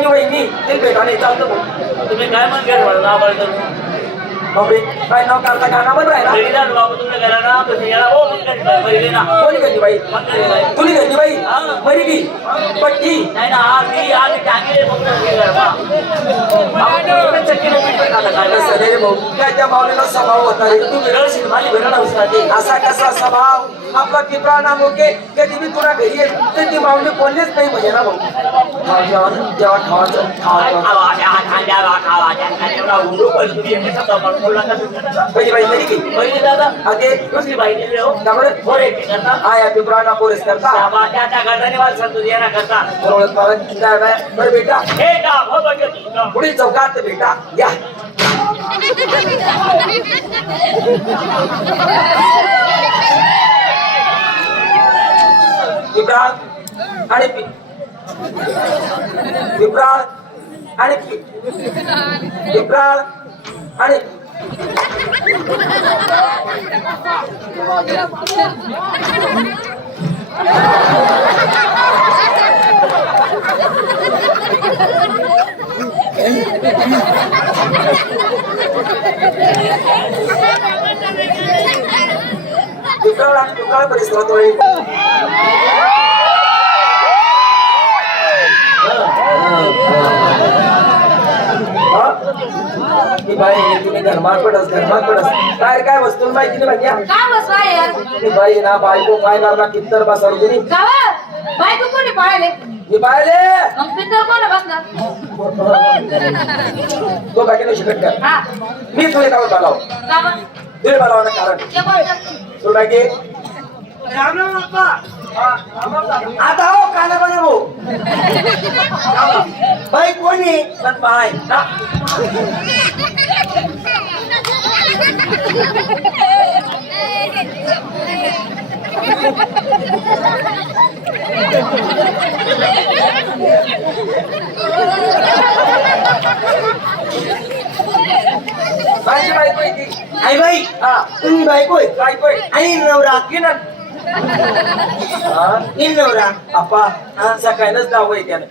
माझी वहिनी ते भेटाने चालतं भाऊ. तुम्ही काय म्हणते मला नाव बळतो बापरे काय नाव काढता गाणं पण राहिला. पहिला बाबा तुमच्या घराला तुम्ही याला हो मग पहिले ना कोणी घेतली बाई तुली घेतली बाई मरी की पट्टी नाही ना आज टांगे रे भाऊ काय त्या माऊलीला स्वभाव होता रे. तू विरळशील माझी विरळ असतात असा कसा स्वभाव आपला पिपळा नाम ओके कधी मी तुला घरी येईल तर ती माऊली बोललीच नाही म्हणजे ना भाऊ. जेव्हा खावायचं पहिली बाई मरी की पहिली दादा अगे दुसरी बाई त्यामुळे आया पिपळा ना पोरेस करता त्या घरने मला सांगतो येणार करता बरं बेटा हे का पुढील चौकात बेटा या विप्राळ आणि विप्राळ आणि विप्राळ आणि विप्राळ आणि विप्राळ परिसरात तुम्ही घरमात पडस काय काय वस्तू माहिती नाही माहिती बाई ना बायको पायणार ना कित्तर बसवली तुम्ही बायको कोणी पाळले मी पाहिले मग पितर कोण बसणार तो बाकी नाही शिकत का मी तुला कावर बालाव का तुला बालावानं कारण ते बोलतात तो बाकी आता हो काना बना भाऊ बाई कोणी बाय माझी बायको आहे ती. आई बाई हा तुम्ही बायको आहे बायको आहे. आई नवरा की ना इन नवरा आप्पा सकाळीच दाव आहे त्यानं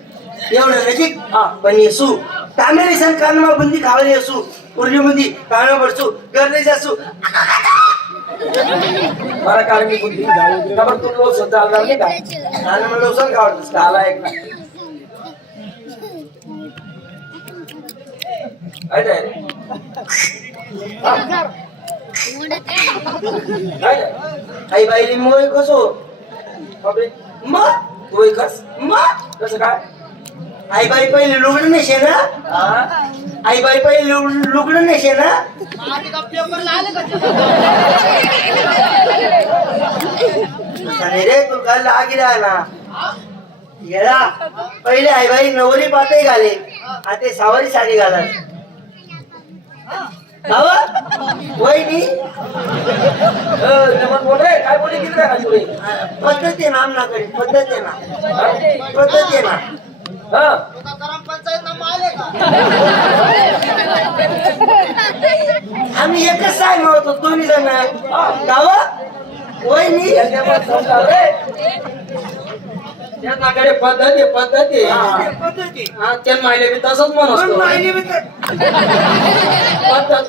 एवढं नजीक हा पण येसू तांबे सण कानमा बंदी खावायला येसू उर्लीमध्ये काळा बडसू गरजे जासू मला कारण मी बुद्धी खबर तू रोज चालणार नाही का आणि मला लोसन खावडतस का आला एक ना आई बाईली मोय कसो मग तू एकच मग कसं काय आई बाई पहिले लुगडं नसे ना आई बाई पहिले लुगडं नसे ना अरे रे तू काल आगी ना गेला पहिले आई बाई नवरी पातही घाले आता सावरी साडी घालत वहिनी बोले काय बोले किती काय तुले पद्धत आहे ना आमनाकडे पद्धत आहे ना पद्धत आहे ना आम्ही एकच साय म्हणतो दोन्ही जण गाव वहिनी त्याकडे पद्धती हा त्या मायले बी तसंच म्हणत पद्धत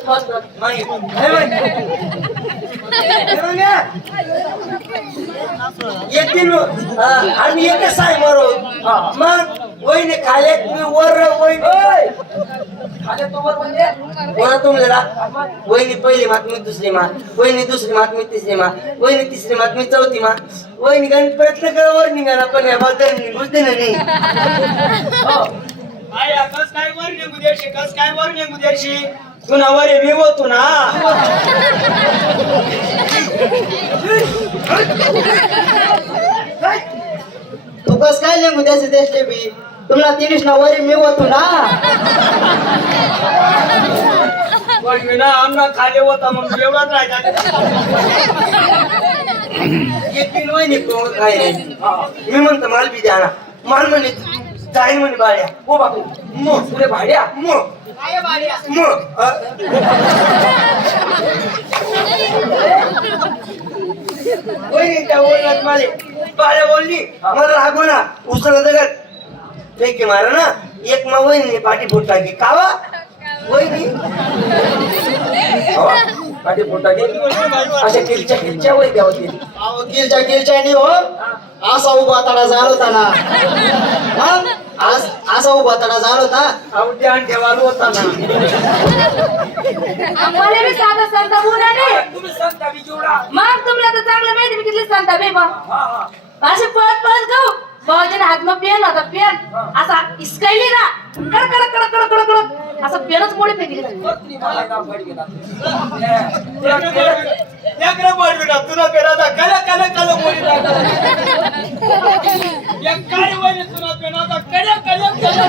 एक दिन आम्ही एकच साय मारो मग वहिनी खाले तुम्ही वर कोणा तुमला वहिनी पहिली मात मी दुसरी मात वहिनी दुसरी मात मी तिसरी मात वहिनी तिसरी मात मी चौथी मात वहिनी काही प्रयत्न करा वर निघाला पण या बद्दल बुजते ना नाही कस काय वर निघू द्यायची तू ना वरे मी होतो ना तू कस काय लिहू द्यायचे देशले बी तुम्हाला 30 ना वरी मी होतो ना पण मी ना आमना खाली होता मग एवढाच राहायचा एक दिन वहिनी काय मी म्हणतो माल बी द्या ना माल म्हणे जाईन म्हणे बाड्या हो बापू मग तुले भाड्या मग वहिनी त्या बोलण्यात माझे बाड्या बोलली मला रागो ना उसळ दगड फेकी मारा ना एक मग वहिनी पाठी फुट टाकी कावा वहिनी पाठी पोटाने अशा किलच्या वय द्यावं ते. अहो गिलच्या हो असा उभा तडा झाला होता ना मग असा उभा तडा झाला होता अहो ध्यान ठेवायला होता ना. मला बी साधा संता बोला नाही तुम्ही सांगता मी जेवढा. मग तुम्हाला तर चांगलं माहिती मी किती संता बेबा हा हा असे पळत पळत जाऊ भावाजीने हातमा पेन होता पेन असा इसकायली ना कडक कडक कडक कडक कडक कडक असं पेनच मोडी फेकली पत्नी मला नाव फड गेला. लेकरं बोलविला तुला पेराचा कला कला कला बोलविला या काय वय तुला पेनाचा कला कला कला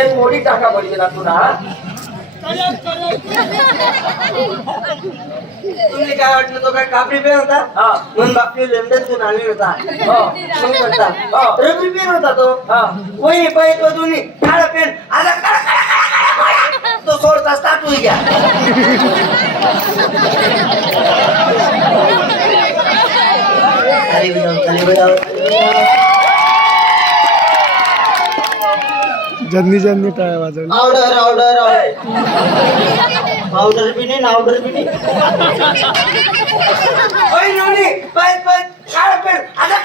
एक मोठी टाका फड गेला तुला. कला कला तुम्ही काय वाटलं तो काय कापडी पेन होता हा. म्हणून बापली लंडनतून आणलेला होता हो. मग म्हणता हा. रबरी पेन होता तो हा. वहिनी पाहिजे तो दोन्ही काळा पेन आता तो सोडता ताटू घ्या अरे बजाव ज्यांनी टाळ्या वाजवल्या. ऑर्डर ऑर्डर ऑर्डर बी नाही ऑर्डर बी नाही वहिनी पाहिजे काळा पेन आता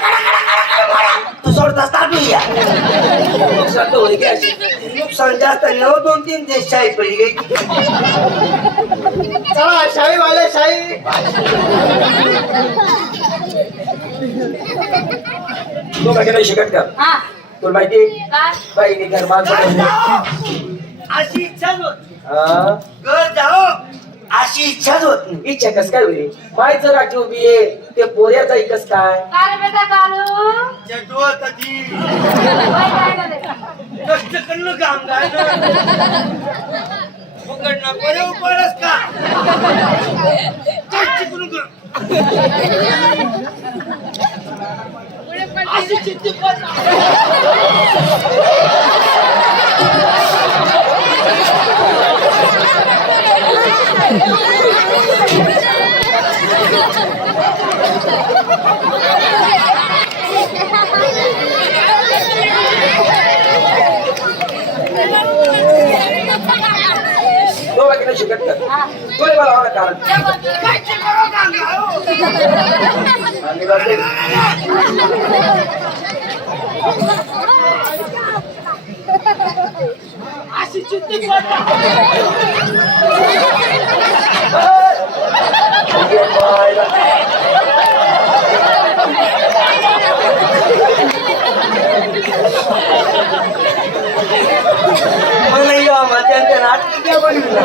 तू सोडता ताटू घ्या नुकसान तर होईल की अशी. नुकसान जास्त नऊ 2-3 दिवस शाही पडली गई चला शाही वाले शाही तो काय नाही शिकत का हा तुला माहिती काय बाईने घर बांधलं. अशी इच्छाच होत हा. घर जाओ अशी इच्छाच होत नाही इच्छा कस काय होईल मायचं राखी उभी आहे ते पोऱ्याचा कस काय. काल बेटा कालू जटू होता ती काय काय नाही. कष्ट करणं काम काय पकडणं बरे उपरच का कष्ट करून कर अशी चित्ती पण तो बाकी नाही शिकत का हा. तुला मला आवडत कारण आणि बस. अशी चित्ती पण ये बायला. मला या त्यांच्या नाटक क्या बनविला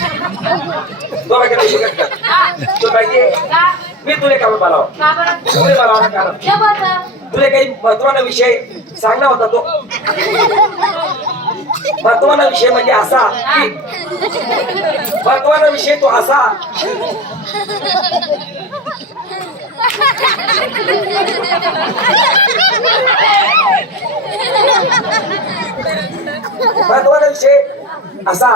तो बाकी नाही शिकत का तुला माहिती का मी तुला काम बोलावं का बरं तुला मला आवडत कारण क्या बोलता तुला काही महत्वाचा विषय सांगणार होता तो. महत्वाचा विषय म्हणजे असा की महत्वाचा विषय तो असा महत्वाचा विषय असा